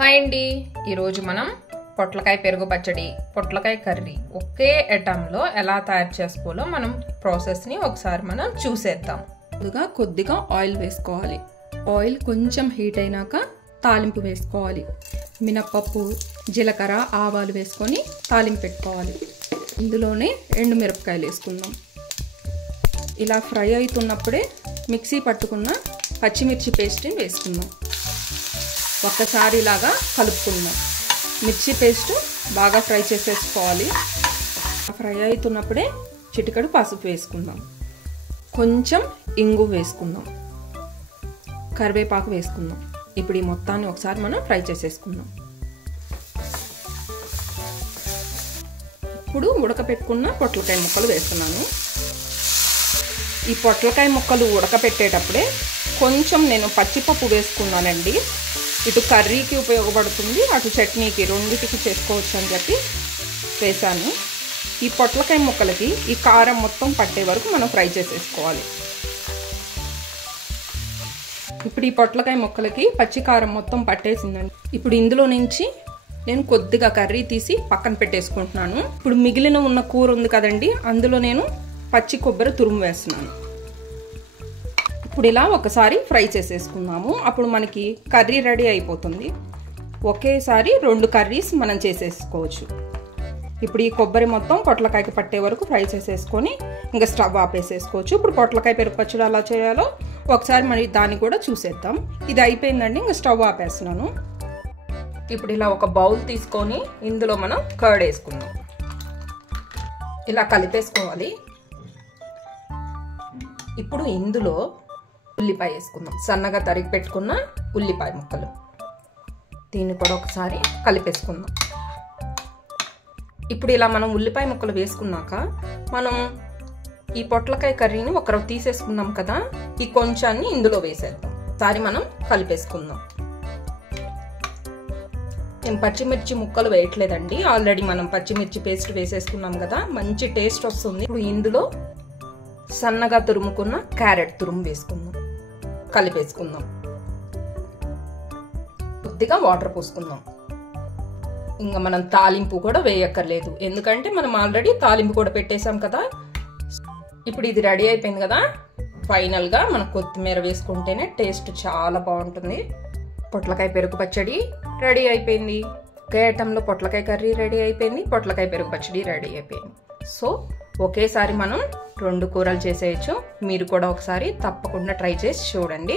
Hi అండి, ఈరోజు మనం పొట్లకాయ పెరుగు పచ్చడి, పొట్లకాయ కర్రీ ఒకే ఐటెంలో ఎలా తయారు చేసుకోవాలో మనం ప్రాసెస్ని ఒకసారి మనం చూసేద్దాం. ముందుగా కొద్దిగా ఆయిల్ వేసుకోవాలి. ఆయిల్ కొంచెం హీట్ అయినాక తాలింపు వేసుకోవాలి. మినప్పప్పు, జీలకర్ర, ఆవాలు వేసుకొని తాలింపు పెట్టుకోవాలి. ఇందులోనే ఎండుమిరపకాయలు వేసుకుందాం. ఇలా ఫ్రై అవుతున్నప్పుడే మిక్సీ పట్టుకున్న పచ్చిమిర్చి పేస్ట్ని వేసుకుందాం. ఒక్కసారి ఇలాగా కలుపుకుందాం. మిర్చి పేస్ట్ బాగా ఫ్రై చేసేసుకోవాలి. ఫ్రై అవుతున్నప్పుడే చిటికెడు పసుపు వేసుకుందాం. కొంచెం ఇంగు వేసుకుందాం. కరివేపాకు వేసుకుందాం. ఇప్పుడు ఈ మొత్తాన్ని ఒకసారి మనం ఫ్రై చేసేసుకుందాం. ఇప్పుడు ఉడకపెట్టుకున్న పొట్లకాయ ముక్కలు వేస్తున్నాను. ఈ పొట్లకాయ ముక్కలు ఉడకపెట్టేటప్పుడే కొంచెం నేను పచ్చిపప్పు వేసుకున్నానండి. ఇటు కర్రీకి ఉపయోగపడుతుంది, అటు చట్నీకి, రెండింటికి చేసుకోవచ్చు అని చెప్పి వేసాను. ఈ పొట్లకాయ ముక్కలకి ఈ కారం మొత్తం పట్టే వరకు మనం ఫ్రై చేసేసుకోవాలి. ఇప్పుడు ఈ పొట్లకాయ ముక్కలకి పచ్చి కారం మొత్తం పట్టేసిందండి. ఇప్పుడు ఇందులో నుంచి నేను కొద్దిగా కర్రీ తీసి పక్కన పెట్టేసుకుంటున్నాను. ఇప్పుడు మిగిలిన ఉన్న కూర ఉంది కదండి, అందులో నేను పచ్చి కొబ్బరి తురుము వేస్తున్నాను. ఇప్పుడు ఇలా ఒకసారి ఫ్రై చేసేసుకున్నాము. అప్పుడు మనకి కర్రీ రెడీ అయిపోతుంది. ఒకేసారి 2 కర్రీస్ మనం చేసేసుకోవచ్చు. ఇప్పుడు ఈ కొబ్బరి మొత్తం పొట్లకాయకి పట్టే వరకు ఫ్రై చేసేసుకొని ఇంకా స్టవ్ ఆపేసేసుకోవచ్చు. ఇప్పుడు పొట్లకాయ పెరుగు పచ్చడి ఎలా చేయాలో ఒకసారి మరి దాన్ని కూడా చూసేద్దాం. ఇది అయిపోయిందండి, ఇంకా స్టవ్ ఆపేస్తున్నాను. ఇప్పుడు ఇలా ఒక బౌల్ తీసుకొని ఇందులో మనం కర్డ్ వేసుకుందాం. ఇలా కలిపేసుకోవాలి. ఇప్పుడు ఇందులో ఉల్లిపాయ వేసుకుందాం. సన్నగా తరిగి పెట్టుకున్న ఉల్లిపాయ ముక్కలు, దీన్ని కూడా ఒకసారి కలిపేసుకుందాం. ఇప్పుడు ఇలా మనం ఉల్లిపాయ ముక్కలు వేసుకున్నాక మనం ఈ పొట్లకాయ కర్రీని ఒకరు తీసేసుకున్నాం కదా, ఈ కొంచాన్ని ఇందులో వేసేద్దాం. ఒకసారి మనం కలిపేసుకుందాం. నేను పచ్చిమిర్చి ముక్కలు వేయట్లేదండి, ఆల్రెడీ మనం పచ్చిమిర్చి పేస్ట్ వేసేసుకున్నాం కదా, మంచి టేస్ట్ వస్తుంది. ఇప్పుడు ఇందులో సన్నగా తురుముకున్న క్యారెట్ తురుము వేసుకుందాం. కలిపేసుకుందాం. కొద్దిగా వాటర్ పోసుకుందాం. ఇంకా మనం తాలింపు కూడా వేయక్కర్లేదు, ఎందుకంటే మనం ఆల్రెడీ తాలింపు కూడా పెట్టేసాం కదా. ఇప్పుడు ఇది రెడీ అయిపోయింది కదా. ఫైనల్గా మనం కొత్తిమీర వేసుకుంటేనే టేస్ట్ చాలా బాగుంటుంది. పొట్లకాయ పెరుగు పచ్చడి రెడీ అయిపోయింది. ఒకే ఐటెంలో పొట్లకాయ కర్రీ రెడీ అయిపోయింది, పొట్లకాయ పెరుగు పచ్చడి రెడీ అయిపోయింది. సో ఒకేసారి మనం 2 కూరలు చేసేయచ్చు. మీరు కూడా ఒకసారి తప్పకుండా ట్రై చేసి చూడండి.